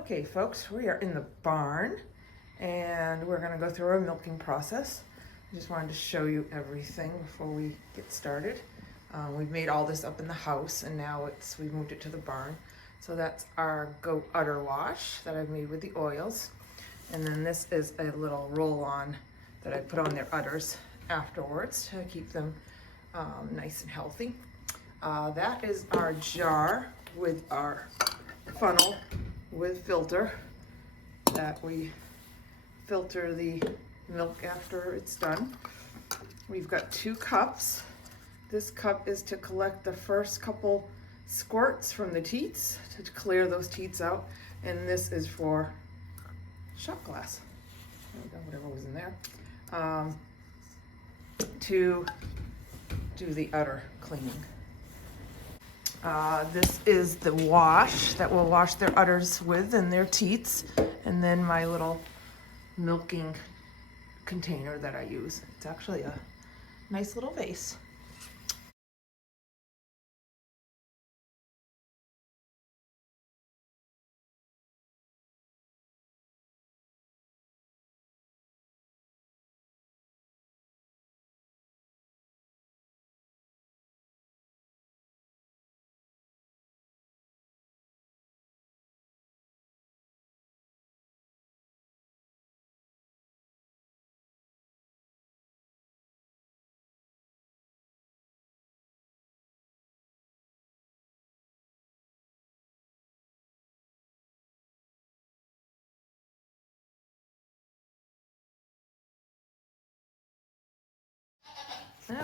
Okay, folks, we are in the barn and we're going to go through our milking process. I just wanted to show you everything before we get started. We've made all this up in the house and now we've moved it to the barn. So that's our goat udder wash that I've made with the oils. And then this is a little roll-on that I put on their udders afterwards to keep them nice and healthy. That is our jar with our funnel with filter that we filter the milk after it's done. We've got 2 cups. This cup is to collect the first couple squirts from the teats, to clear those teats out, and this is for shot glass, whatever was in there, to do the udder cleaning. This is the wash that we'll wash their udders with and their teats, and then my little milking container that I use. It's actually a nice little vase.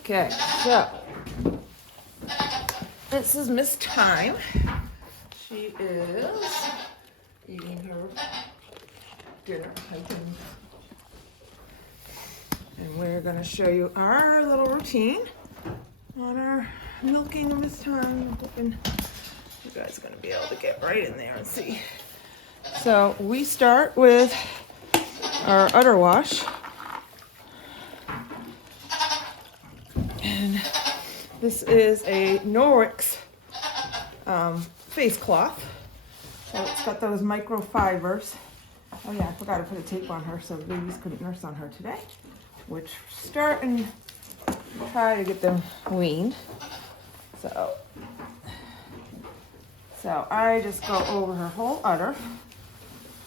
Okay, so this is Miss Time. She is eating her dinner, and we're going to show you our little routine on our milking of Miss Time. I'm hoping you guys are going to be able to get right in there and see. So we start with our udder wash. And this is a Norwick's face cloth. So it's got those microfibers. Oh yeah, I forgot to put a tape on her so the babies couldn't nurse on her today, which start and try to get them weaned. So I just go over her whole udder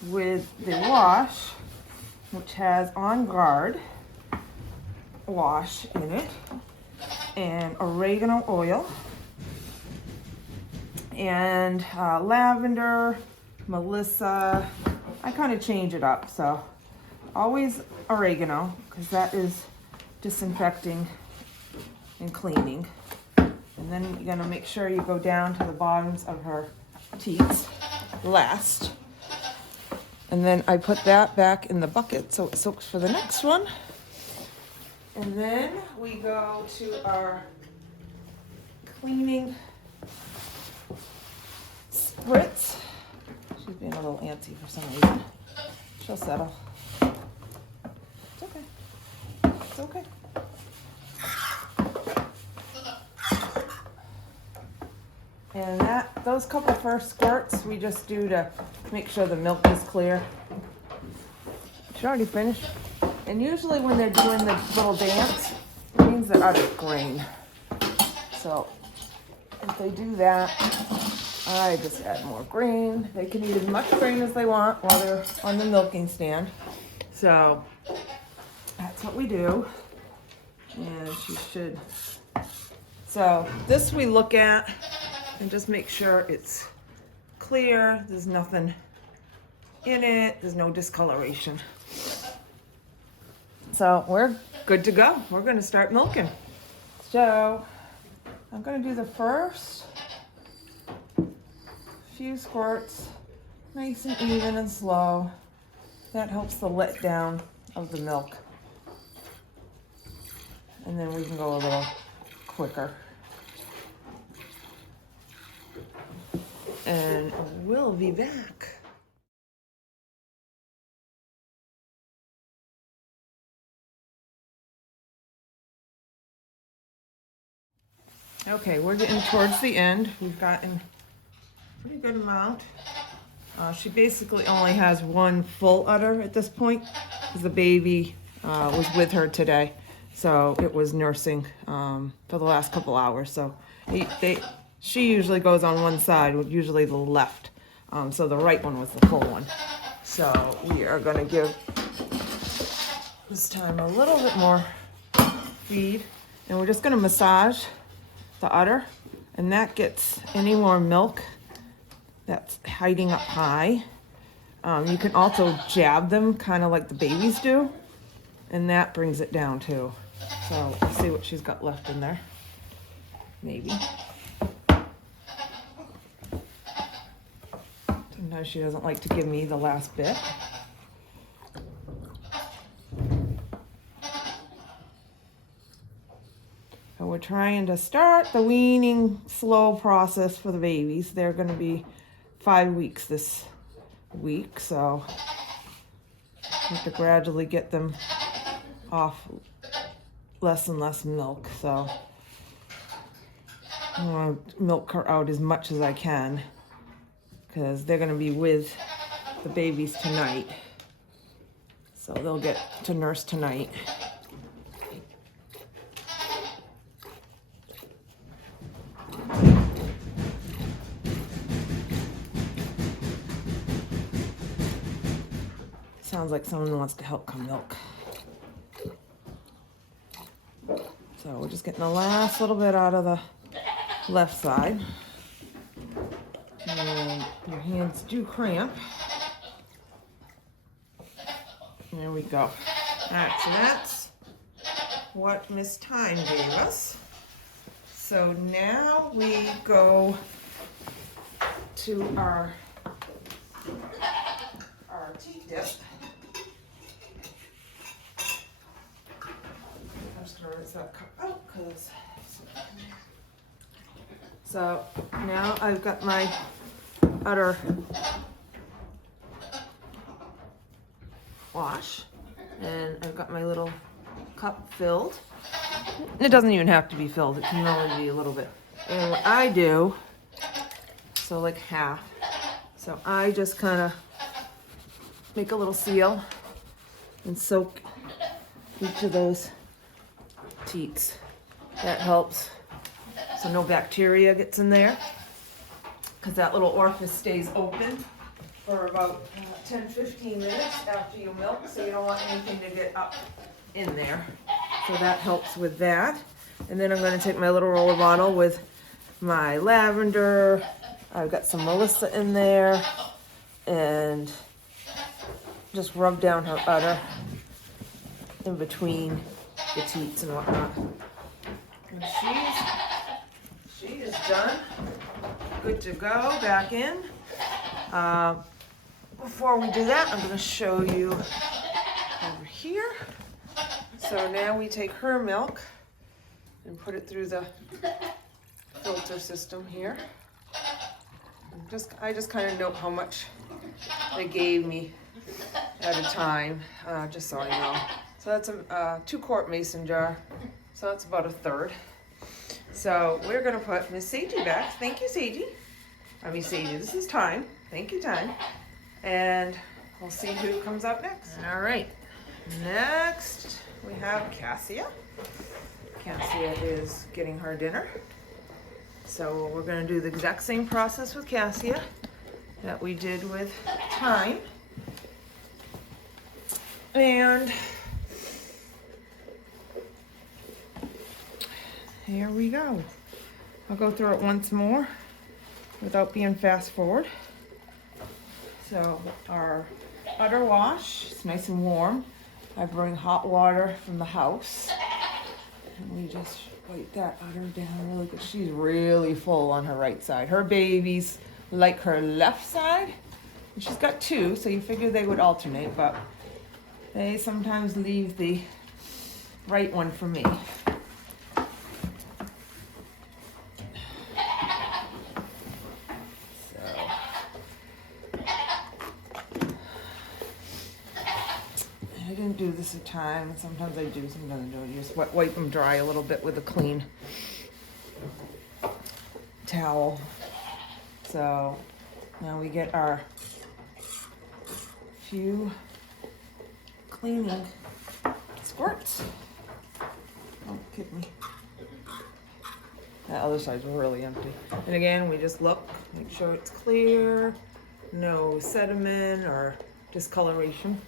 with the wash, which has On Guard wash in it, and oregano oil, and lavender, Melissa. I kind of change it up, so always oregano, because that is disinfecting and cleaning. And then you're gonna make sure you go down to the bottoms of her teats last. And then I put that back in the bucket so it soaks for the next one. And then we go to our cleaning spritz. She's being a little antsy for some reason. She'll settle. It's okay. It's okay. And those couple first squirts we just do to make sure the milk is clear. She already finished. And usually when they're doing the little dance, it means they're out of grain. So if they do that, I just add more grain. They can eat as much grain as they want while they're on the milking stand. So that's what we do. And she should. So this we look at and just make sure it's clear. There's nothing in it. There's no discoloration. So we're good to go. We're going to start milking. So I'm going to do the first few squirts nice and even and slow. That helps the let down of the milk. And then we can go a little quicker. And we'll be back. Okay, we're getting towards the end. We've gotten a pretty good amount She basically only has one full udder at this point because the baby was with her today. So it was nursing for the last couple hours. So she usually goes on one side, usually the left. So the right one was the full one. So we are going to give this time a little bit more feed. And we're just going to massage the udder. And that gets any more milk that's hiding up high. You can also jab them kind of like the babies do, and that brings it down too. So let's see what she's got left in there. Maybe. Sometimes she doesn't like to give me the last bit. So we're trying to start the weaning slow process for the babies. They're going to be 5 weeks this week, so we have to gradually get them off less and less milk. So I want to milk her out as much as I can because they're going to be with the babies tonight, so they'll get to nurse tonight. Sounds like someone wants to help come milk. So we're just getting the last little bit out of the left side. And your hands do cramp. There we go. All right, so that's what Miss Time gave us. So now we go to our teat dip. I'm just gonna rinse that cup out because. So now I've got my udder wash, and I've got my little cup filled. It doesn't even have to be filled, it can only be a little bit. And what I do, so like half, so I just kind of make a little seal and soak each of those teats. That helps so no bacteria gets in there, because that little orifice stays open for about 10-15 minutes after you milk, so you don't want anything to get up in there. So that helps with that. And then I'm going to take my little roller bottle with my lavender. I've got some Melissa in there, and just rub down her udder in between the teats and whatnot. And she is done. Good to go, back in. Before we do that, I'm going to show you over here. So now we take her milk and put it through the filter system here. And I just kind of note how much they gave me at a time, just so I know. So that's a 2-quart mason jar, so that's about 1/3. So we're gonna put Miss Sagey back. Thank you, Sagey. I mean, Sagey, this is Time. Thank you, Time. And we'll see who comes up next. All right, next we have Cassia. Cassia is getting her dinner. So we're gonna do the exact same process with Cassia that we did with Time. And here we go. I'll go through it once more without being fast forward. So our udder wash, it's nice and warm. I bring hot water from the house, and we just wipe that udder down really good. She's really full on her right side. Her babies like her left side. And she's got 2, so you figure they would alternate, but they sometimes leave the right one for me. I didn't do this at time, and sometimes I do, sometimes I don't. You just wipe them dry a little bit with a clean towel. So now we get our few cleaning squirts. Don't kid me. That other side's really empty. And again, we just look, make sure it's clear, no sediment or discoloration,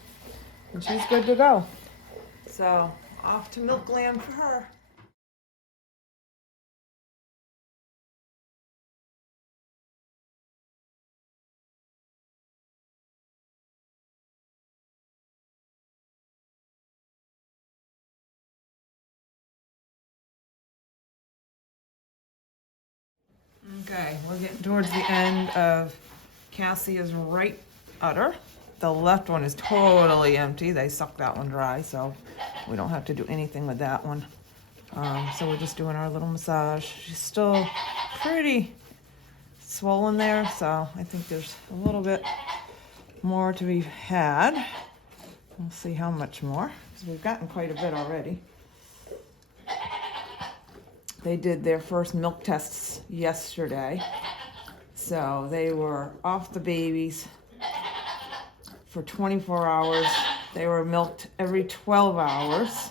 and she's good to go. So off to milk land for her. Okay, we're getting towards the end of Cassia's right udder. The left one is totally empty. They sucked that one dry, so we don't have to do anything with that one. So we're just doing our little massage. She's still pretty swollen there, so I think there's a little bit more to be had. We'll see how much more, because we've gotten quite a bit already. They did their first milk tests yesterday. So they were off the babies for 24 hours. They were milked every 12 hours.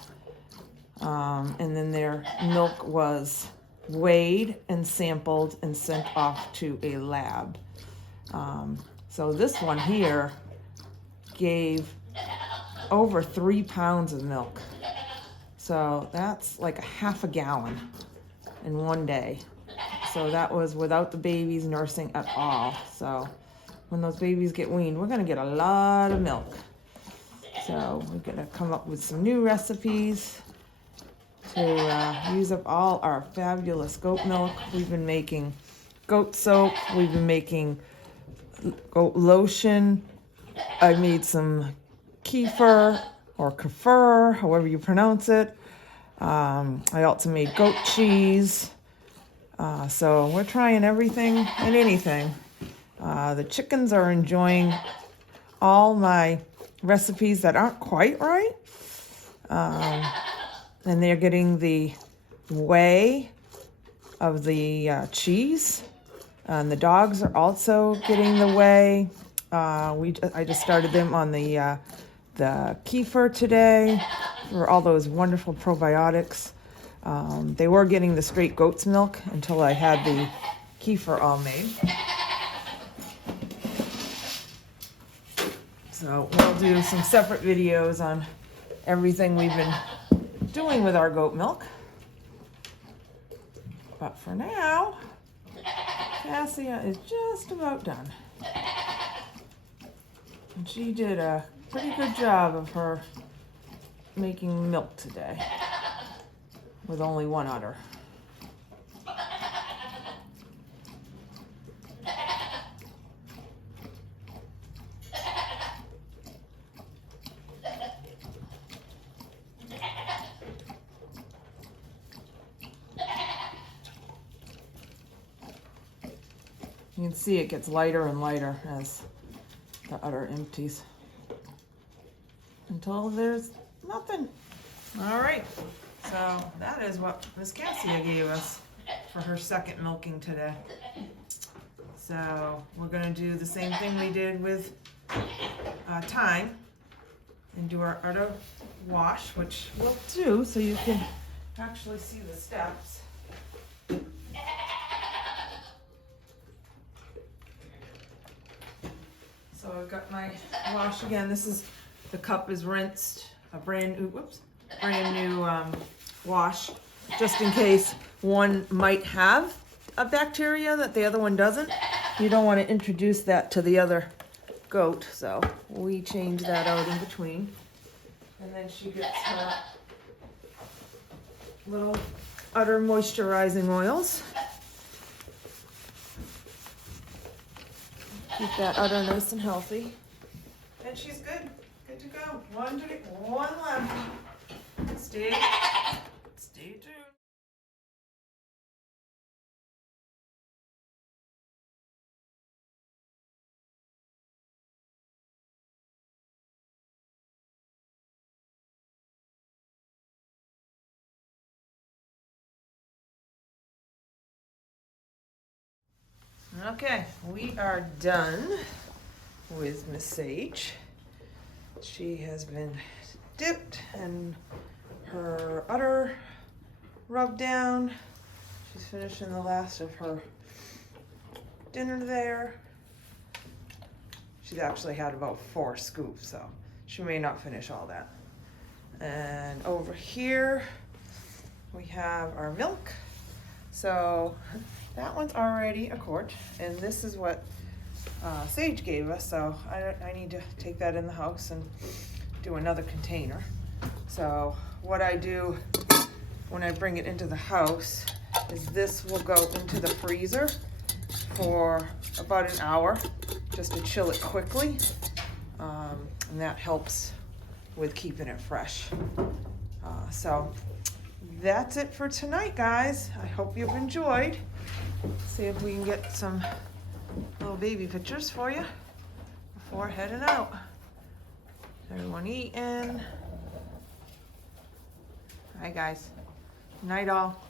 And then their milk was weighed and sampled and sent off to a lab. So this one here gave over 3 pounds of milk. So that's like a half a gallon in one day. So that was without the babies nursing at all. So when those babies get weaned, we're gonna get a lot of milk. So we're gonna come up with some new recipes to use up all our fabulous goat milk. We've been making goat soap, we've been making goat lotion. I made some kefir or kefir, however you pronounce it. I also made goat cheese. So we're trying everything and anything. The chickens are enjoying all my recipes that aren't quite right. And they're getting the whey of the cheese. And the dogs are also getting the whey. I just started them on the kefir today for all those wonderful probiotics. They were getting the straight goat's milk until I had the kefir all made. So we'll do some separate videos on everything we've been doing with our goat milk. But for now, Cassia is just about done. And she did a pretty good job of her making milk today with only one udder. You can see it gets lighter and lighter as the udder empties until there's nothing. All right, so that is what Miss Cassia gave us for her second milking today. So we're gonna do the same thing we did with thyme and do our udder wash, which we'll do so you can actually see the steps. So I've got my wash again. The cup is rinsed, a brand new wash, just in case one might have a bacteria that the other one doesn't. You don't want to introduce that to the other goat, so we change that out in between. And then she gets her little udder moisturizing oils. Keep that udder nice and healthy. And she's good to go. One left. Stay tuned. Okay, we are done with Miss Sage. She has been dipped and her udder rubbed down. She's finishing the last of her dinner there. She's actually had about 4 scoops, so she may not finish all that. And over here we have our milk. So that one's already a quart, and this is what Sage gave us, so I need to take that in the house and do another container. So what I do when I bring it into the house is this will go into the freezer for about an hour just to chill it quickly, and that helps with keeping it fresh. So that's it for tonight, guys. I hope you've enjoyed. See if we can get some little baby pictures for you before heading out. Everyone eating. Hi guys. Night all.